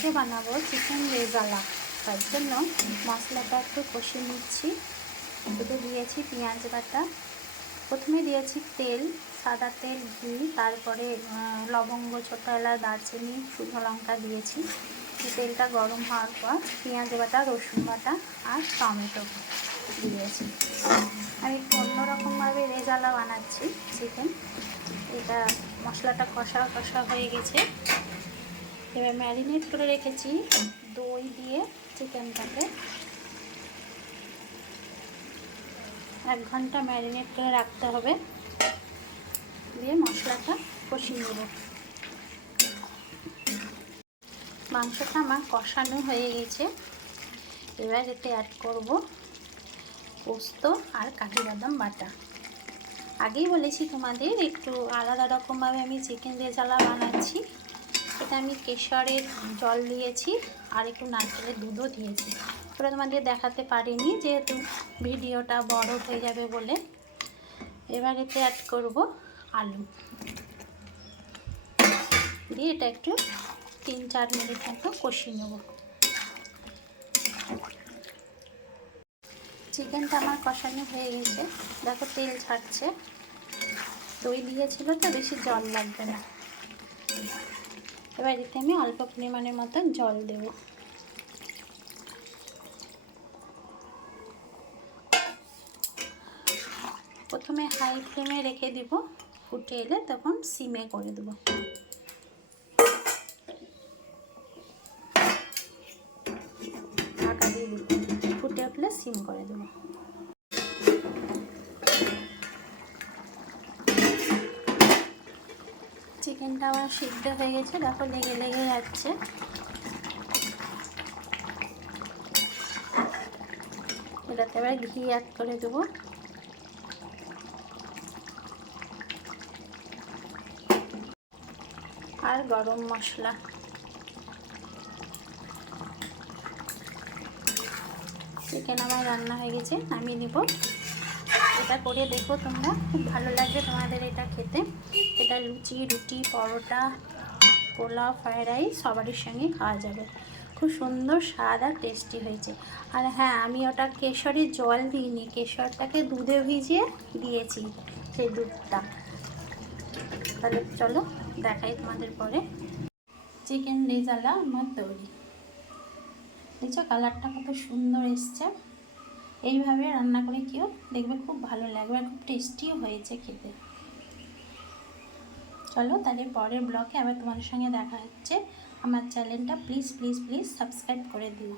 আজকে বানাবো চিকেন রেজালা তার জন্য মশলাটা একটু কষিয়ে নিচ্ছি। দুটো দিয়েছি পেঁয়াজ বাটা। প্রথমে দিয়েছি তেল, সাদা তেল, ঘি, তারপরে লবঙ্গ, ছোটো এলা দারচিনি, শুকনো লঙ্কা দিয়েছি। তেলটা গরম হওয়ার পর পেঁয়াজ বাটা, রসুন বাটা আর টমেটো দিয়েছি। আমি একটু অন্যরকমভাবে রেজালা বানাচ্ছি চিকেন এটা মশলাটা কষা কষা হয়ে গেছে। এবার ম্যারিনেট করে রেখেছি দই দিয়ে চিকেনটাকে। এক ঘণ্টা ম্যারিনেট করে রাখতে হবে। দিয়ে মশলাটা কষিয়ে নেব। মাংসটা আমার কষানো হয়ে গেছে। এবার এতে অ্যাড করব পোস্ত আর কাঠি বাদাম বাটা। আগেই বলেছি তোমাদের, একটু আলাদা রকমভাবে আমি চিকেন রেজালা বানাচ্ছি। এটা আমি কেশরের জল দিয়েছি আর একটু নারকেলের দুধও দিয়েছি। ওটা তোমাদের দেখাতে পারিনি যেহেতু ভিডিওটা বড় হয়ে যাবে বলে। এবার এতে অ্যাড করব আলু। দিয়ে এটা একটু তিন চার মিনিট মতো কষিয়ে নেব। চিকেনটা আমার কষানো হয়ে গেছে। দেখো তেল ছাড়ছে। দই দিয়েছিল তো, বেশি জল লাগবে না। এবার এতে আমি অল্প পরিমাণের মতন জল দেব। প্রথমে হাই ফ্লেমে রেখে দিব, ফুটে এলে তখন সিমে করে দেব। দিয়ে ফুটে উঠলে সিম করে দেবো চিকেনটা আমার সিদ্ধ হয়ে গেছে, দেখো লেগে লেগে যাচ্ছে। এটাতে এবার ঘি অ্যাড করে দেবো। আর গরম মশলা। চিকেন আমার রান্না হয়ে গেছে, নামিয়ে নিব। এটা করে দেখো তোমরা। খুব ভালো লাগবে তোমাদের এটা খেতে। এটা লুচি, রুটি, পরোটা, পোলাও ফ্রাইড রাইস সবারই সঙ্গে খাওয়া যাবে। খুব সুন্দর স্বাদ আর টেস্টি হয়েছে। আর হ্যাঁ আমি ওটা কেশরের জল দিইনি, কেশরটাকে দুধে ভিজিয়ে দিয়েছি সেই দুধটা। তাহলে চলো দেখাই তোমাদের পরে। চিকেন রেজালা আমার তৈরি দেখছ, কালারটা কত সুন্দর এসছে। এইভাবে রান্না করে কেউ দেখবে খুব ভালো লাগবে আর খুব টেস্টিও হয়েছে খেতে। চলো তাহলে পরের ব্লকে আবার তোমাদের সঙ্গে দেখা হচ্ছে। আমার চ্যানেলটা প্লিজ প্লিজ প্লিজ সাবস্ক্রাইব করে দিও।